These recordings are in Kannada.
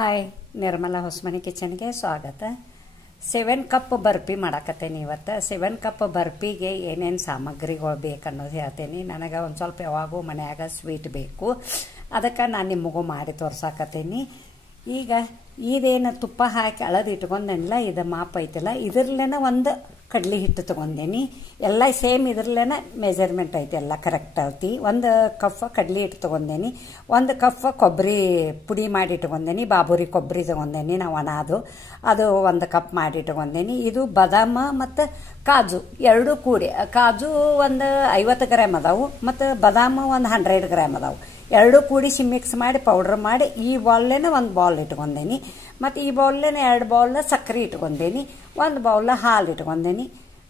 ಹಾಯ್ ನಿರ್ಮಲಾ ಹೊಸಮನಿ ಕಿಚನ್ಗೆ ಸ್ವಾಗತ. 7 ಕಪ್ ಬರ್ಫಿ ಮಾಡಾಕತ್ತೇನೆ ಇವತ್ತು. 7 ಕಪ್ ಬರ್ಫಿಗೆ ಏನೇನು ಸಾಮಗ್ರಿಗಳು ಬೇಕನ್ನೋದು ಹೇಳ್ತೇನೆ. ನನಗೆ ಒಂದು ಸ್ವಲ್ಪ ಯಾವಾಗೂ ಮನ್ಯಾಗ ಸ್ವೀಟ್ ಬೇಕು, ಅದಕ್ಕೆ ನಾನು ನಿಮಗೂ ಮಾಡಿ ತೋರ್ಸಾಕತ್ತೇನಿ. ಈಗ ಇದೇನು ತುಪ್ಪ ಹಾಕಿ ಅಳದು ಇಟ್ಕೊಂಡೇನಿಲ್ಲ, ಇದು ಮಾಪ ಐತಿಲ್ಲ, ಇದ್ರಲ್ಲೇನ ಒಂದು ಕಡ್ಲಿ ಹಿಟ್ಟು ತೊಗೊಂಡೇನಿ. ಎಲ್ಲ ಸೇಮ್ ಇದ್ರಲ್ಲೇನ ಮೆಜರ್ಮೆಂಟ್ ಐತಿ, ಎಲ್ಲ ಕರೆಕ್ಟ್ ಐತಿ. ಒಂದು ಕಪ್ ಕಡ್ಲಿ ಹಿಟ್ಟು ತೊಗೊಂಡೇನಿ, ಒಂದು ಕಪ್ ಕೊಬ್ಬರಿ ಪುಡಿ ಮಾಡಿ ಇಟ್ಕೊಂಡೇನಿ, ಬಾಬುರಿ ಕೊಬ್ಬರಿ ತೊಗೊಂಡೇನಿ ನಾವು ಅದು ಒಂದು ಕಪ್ ಮಾಡಿ ಇಟ್ಕೊಂಡೇನಿ. ಇದು ಬಾದಾಮ ಮತ್ತು ಕಾಜು ಎರಡೂ ಕೂಡಿ, ಕಾಜು ಒಂದು 50 ಗ್ರಾಮ್ ಅದಾವು ಮತ್ತು ಬಾದಾಮ ಒಂದು 100 ಗ್ರಾಮ್ ಅದಾವು. ಎರಡೂ ಕೂಡಿಸಿ ಮಿಕ್ಸ್ ಮಾಡಿ ಪೌಡ್ರ್ ಮಾಡಿ ಈ ಬೌಲ್ಲೇನ ಒಂದು ಬೌಲ್ ಇಟ್ಕೊಂಡೇನಿ, ಮತ್ತು ಈ ಬೌಲ್ಲೇನ 2 ಬೌಲ್ ಸಕ್ಕರೆ ಇಟ್ಕೊಂಡೇನಿ, ಒಂದು ಬೌಲ್ ಹಾಲು ಇಟ್ಕೊಂಡೇನಿ,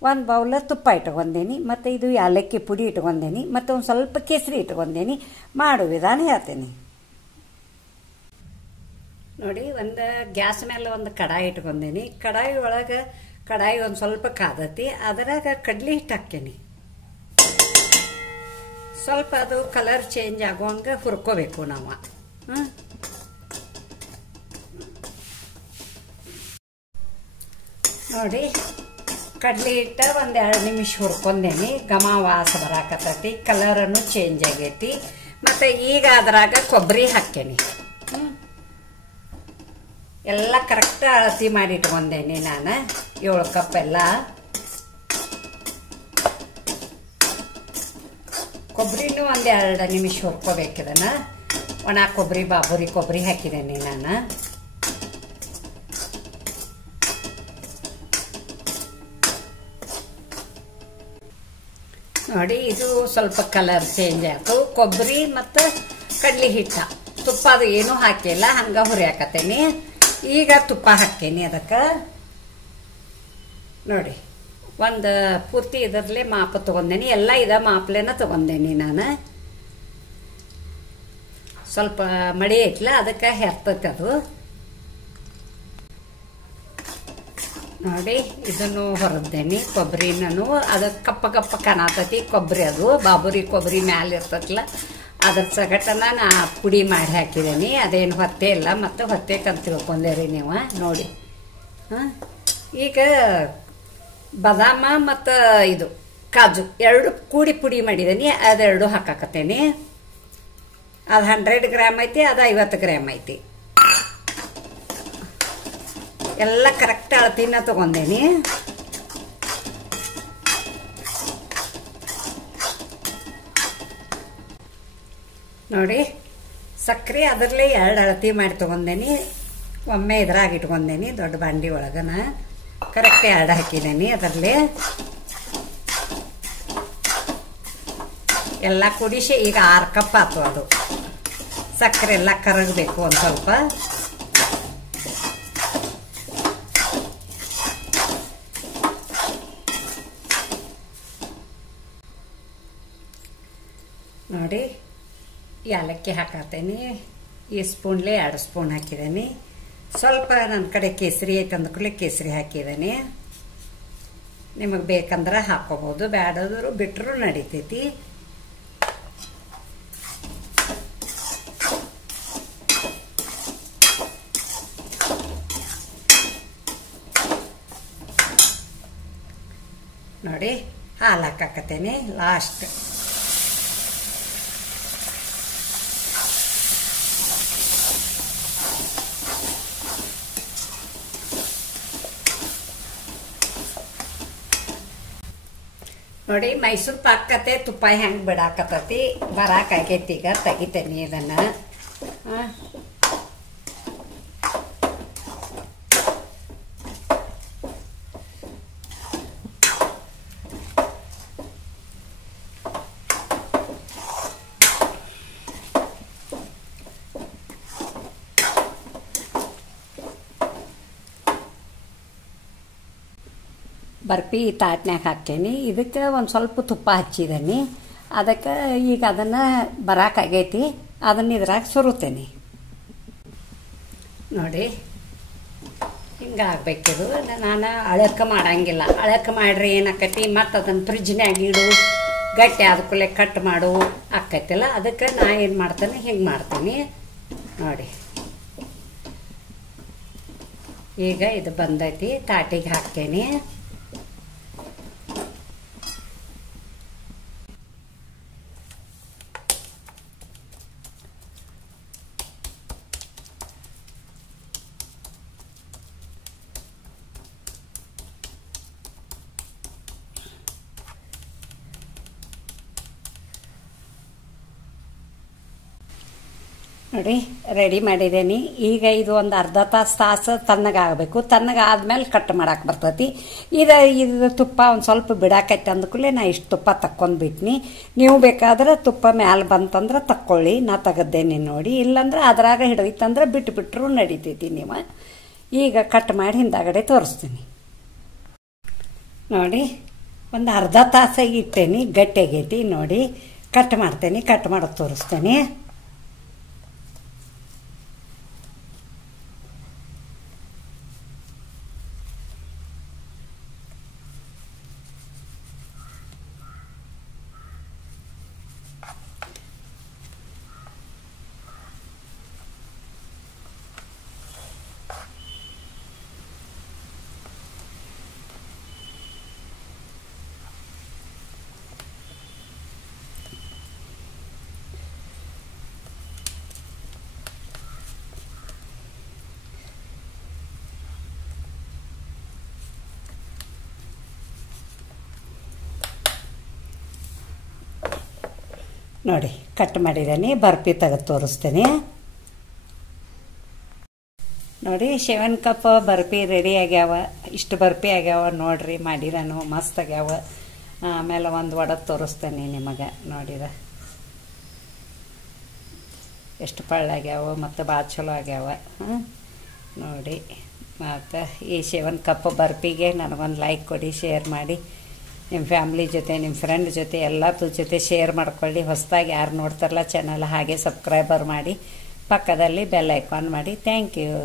ಒಂದು ಬೌಲ್ ತುಪ್ಪ ಇಟ್ಕೊಂಡೇನಿ, ಮತ್ತು ಇದು ಏಲಕ್ಕಿ ಪುಡಿ ಇಟ್ಕೊಂಡೇನಿ, ಮತ್ತು ಒಂದು ಸ್ವಲ್ಪ ಕೇಸರಿ ಇಟ್ಕೊಂಡೇನಿ. ಮಾಡೋ ವಿಧಾನ ಹೇಳ್ತೇನೆ ನೋಡಿ. ಒಂದು ಗ್ಯಾಸ್ ಮೇಲೆ ಒಂದು ಕಡಾಯಿ ಇಟ್ಕೊಂಡೇನಿ. ಕಡಾಯಿ ಒಳಗೆ ಕಡಾಯಿ ಒಂದು ಸ್ವಲ್ಪ ಕಾದತಿ, ಅದರಾಗ ಕಡ್ಲಿ ಹಿಟ್ಟು ಹಾಕೇನಿ. ಸ್ವಲ್ಪ ಅದು ಕಲರ್ ಚೇಂಜ್ ಆಗುವಂಗೆ ಹುರ್ಕೋಬೇಕು ನಾವು. ನೋಡಿ, ಕಡ್ಲಿ ಹಿಟ್ಟ ಒಂದು 2 ನಿಮಿಷ ಹುರ್ಕೊಂಡೇನಿ. ಘಮ ವಾಸ ಬರಾಕತ್ತೈತಿ, ಕಲರನ್ನು ಚೇಂಜ್ ಆಗೈತಿ. ಮತ್ತು ಈಗ ಅದ್ರಾಗ ಕೊಬ್ಬರಿ ಹಾಕೇನಿ. ಎಲ್ಲ ಕರೆಕ್ಟ್ ಅಳತಿ ಮಾಡಿ ಇಟ್ಕೊಂಡೇನಿ ನಾನು. 7 ಕಪ್ ಎಲ್ಲ ಕೊಬ್ಬರಿನೂ ಒಂದು 2 ನಿಮಿಷ ಹುರ್ಕೋಬೇಕಿದನ್ನ. ಒಣ ಕೊಬ್ಬರಿ ಬಾಬುರಿ ಕೊಬ್ಬರಿ ಹಾಕಿದ್ದೇನೆ ನಾನು. ನೋಡಿ, ಇದು ಸ್ವಲ್ಪ ಕಲರ್ ಚೇಂಜ್ ಆಯ್ತು. ಕೊಬ್ಬರಿ ಮತ್ತು ಕಡ್ಲಿ ಹಿಟ್ಟ, ತುಪ್ಪ ಅದು ಏನೂ ಹಾಕಿಲ್ಲ, ಹಂಗೆ ಹುರಿಯಾಕತ್ತೇನಿ. ಈಗ ತುಪ್ಪ ಹಾಕೇನಿ ಅದಕ್ಕೆ. ನೋಡಿ, ಒಂದು ಪೂರ್ತಿ ಇದರಲ್ಲೇ ಮಾಪ ತಗೊಂಡೇನಿ, ಎಲ್ಲ ಇದ ಮಾಪಲೇನ ತಗೊಂಡೇನಿ ನಾನು. ಸ್ವಲ್ಪ ಮಡಿ ಐತ್ಲ, ಅದಕ್ಕೆ ಹೆರ್ತೈತಿ ಅದು. ನೋಡಿ, ಇದನ್ನು ಹೊರದ್ದೇನಿ ಕೊಬ್ಬರಿನೂ. ಅದು ಕಪ್ಪ ಕಪ್ಪ ಕಾಣತೈತಿ ಕೊಬ್ಬರಿ, ಅದು ಬಾಬುರಿ ಕೊಬ್ಬರಿ ಮ್ಯಾಲೆ ಇರ್ತೈತಲ್ಲ, ಅದ್ರ ಸಗಟನ ನಾ ಪುಡಿ ಮಾಡಿ ಹಾಕಿದ್ದೇನೆ. ಅದೇನು ಹೊತ್ತೆ ಇಲ್ಲ, ಮತ್ತು ಹೊತ್ತೆ ಕಂತ ತಿಳ್ಕೊಂಡೇರಿ ನೀವು ನೋಡಿ. ಈಗ ಬಾದಾಮ ಮತ್ತು ಇದು ಕಾಜು ಎರಡು ಕೂಡಿ ಪುಡಿ ಮಾಡಿದ್ದೀನಿ, ಅದೆರಡು ಹಾಕಾಕತ್ತೇನಿ. ಅದು 100 ಗ್ರಾಮ್ ಐತಿ, ಅದು 50 ಗ್ರಾಮ್ ಐತಿ. ಎಲ್ಲ ಕರೆಕ್ಟ್ ಅಳತಿನ ತಗೊಂಡೇನಿ. ನೋಡಿ, ಸಕ್ಕರೆ ಅದರಲ್ಲೇ 2 ಅಳತಿ ಮಾಡಿ ತಗೊಂಡೇನಿ. ಒಮ್ಮೆ ಇದ್ರಾಗ ಇಟ್ಕೊಂಡೇನಿ, ದೊಡ್ಡ ಬಾಂಡಿ ಒಳಗನ ಕರೆಕ್ಟ್ 2 ಹಾಕಿದ್ದೇನೆ. ಅದರಲ್ಲೇ ಎಲ್ಲ ಕುಡಿಸಿ ಈಗ 6 ಕಪ್ ಆಯ್ತು. ಅದು ಸಕ್ಕರೆ ಎಲ್ಲ ಕರಗಬೇಕು ಒಂದು ಸ್ವಲ್ಪ. ನೋಡಿ, ಏಲಕ್ಕಿ ಹಾಕತ್ತೇನಿ. ಈ ಸ್ಪೂನ್ಲೆ 2 ಸ್ಪೂನ್ ಹಾಕಿದ್ದೇನೆ. ಸ್ವಲ್ಪ ನನ್ನ ಕಡೆ ಕೇಸರಿ ಐತೆ ಅಂದ್ಕೊಳ್ಳಿ ಕೇಸರಿ ಹಾಕಿದ್ದೇನೆ. ನಿಮಗೆ ಬೇಕಂದ್ರೆ ಹಾಕೋಬಹುದು, ಬ್ಯಾಡದ್ರು ಬಿಟ್ಟರು ನಡಿತೈತಿ. ನೋಡಿ, ಹಾಲು ಹಾಕಾಕತ್ತೇನೆ ಲಾಸ್ಟ್. ನೋಡಿ, ಮೈಸೂರು ಪಾಕತೆ ತುಪ್ಪ ಹೆಂಗೆ ಬಿಡಾಕತ್ತೈತಿ, ಬರಾಕಾಗೈತಿ. ಈಗ ತೆಗಿತೇನೆ ಇದನ್ನ. ಬರ್ಫಿ ತಾಟ್ನ್ಯಾಗ ಹಾಕೇನಿ. ಇದಕ್ಕೆ ಒಂದು ಸ್ವಲ್ಪ ತುಪ್ಪ ಹಚ್ಚಿದ್ದೇನೆ. ಅದಕ್ಕೆ ಈಗ ಅದನ್ನು ಬರಾಕಾಗೈತಿ, ಅದನ್ನು ಇದ್ರಾಗ ಸುರುತ್ತೇನೆ. ನೋಡಿ, ಹಿಂಗಾಗಬೇಕಿದು. ನಾನು ಅಳಕ ಮಾಡಂಗಿಲ್ಲ. ಅಳಕ ಮಾಡ್ರಿ ಏನಾಕೈತಿ, ಮತ್ತು ಅದನ್ನು ಫ್ರಿಜ್ನ್ಯಾಗ ಇಡು, ಗಟ್ಟಿ ಆದಕೂಲೆ ಕಟ್ ಮಾಡು ಆಕೈತಿಲ್ಲ. ಅದಕ್ಕೆ ನಾ ಏನು ಮಾಡ್ತೇನೆ, ಹಿಂಗೆ ಮಾಡ್ತೀನಿ ನೋಡಿ. ಈಗ ಇದು ಬಂದೈತಿ, ತಾಟಿಗೆ ಹಾಕ್ತೇನೆ. ನೋಡಿ ರೆಡಿ ಮಾಡಿದ್ದೇನೆ. ಈಗ ಇದು ಒಂದು ಅರ್ಧ ತಾಸು ತಣ್ಣಗಾಗಬೇಕು. ತಣ್ಣಗಾದ್ಮೇಲೆ ಕಟ್ ಮಾಡಕ್ಕೆ ಬರ್ತೈತಿ. ಇದು ತುಪ್ಪ ಒಂದು ಸ್ವಲ್ಪ ಬಿಡಾಕೈತೆ ಅಂದ್ಕೂಲೆ ನಾ ಇಷ್ಟು ತುಪ್ಪ ತಕ್ಕೊಂಡ್ಬಿಟ್ನಿ. ನೀವು ಬೇಕಾದ್ರೆ ತುಪ್ಪ ಮ್ಯಾಲೆ ಬಂತಂದ್ರೆ ತಕ್ಕೊಳ್ಳಿ, ನಾ ತೆಗೆದ್ದೇನೆ ನೋಡಿ. ಇಲ್ಲಾಂದ್ರೆ ಅದ್ರಾಗ ಹಿಡಿತಂದ್ರೆ ಬಿಟ್ಬಿಟ್ರು ನಡಿತೈತಿ. ನೀವು ಈಗ ಕಟ್ ಮಾಡಿ ಹಿಂದಾಗಡೆ ತೋರಿಸ್ತೀನಿ ನೋಡಿ. ಒಂದು ಅರ್ಧ ತಾಸಾಗಿ ಇಟ್ಟೇನಿ, ಗಟ್ಟಿಯಾಗೈತಿ ನೋಡಿ. ಕಟ್ ಮಾಡ್ತೇನೆ, ಕಟ್ ಮಾಡೋದು ತೋರಿಸ್ತೇನೆ. ನೋಡಿ ಕಟ್ ಮಾಡಿದ್ದೀನಿ. ಬರ್ಫಿ ತೆಗೆದು ತೋರಿಸ್ತೇನೆ ನೋಡಿ. 7 ಕಪ್ ಬರ್ಫಿ ರೆಡಿ ಆಗ್ಯಾವ. ಇಷ್ಟು ಬರ್ಫಿ ಆಗ್ಯಾವ ನೋಡ್ರಿ. ಮಾಡಿ ನಾನು ಮಸ್ತ್ ಆಗ್ಯಾವ. ಆಮೇಲೆ ಒಂದು ಒಡೆದು ತೋರಿಸ್ತೇನೆ ನಿಮಗೆ. ನೋಡಿದ ಎಷ್ಟು ಪಳ್ಳಾಗ್ಯಾವ ಮತ್ತು ಭಾಳ ಚಲೋ ಆಗ್ಯಾವ ನೋಡಿ. ಮತ್ತು ಈ 7 ಕಪ್ ಬರ್ಫಿಗೆ ನನಗೊಂದು ಲೈಕ್ ಕೊಡಿ, ಶೇರ್ ಮಾಡಿ. ನಿಮ್ಮ ಫ್ಯಾಮ್ಲಿ ಜೊತೆ, ನಿಮ್ಮ ಫ್ರೆಂಡ್ ಜೊತೆ ಎಲ್ಲರ ಜೊತೆ ಶೇರ್ ಮಾಡ್ಕೊಳ್ಳಿ. ಹೊಸದಾಗಿ ಯಾರು ನೋಡ್ತಾರಲ್ಲ ಚಾನಲ್ ಹಾಗೆ ಸಬ್ಸ್ಕ್ರೈಬರ್ ಮಾಡಿ, ಪಕ್ಕದಲ್ಲಿ ಬೆಲ್ ಐಕಾನ್ ಮಾಡಿ. Thank you.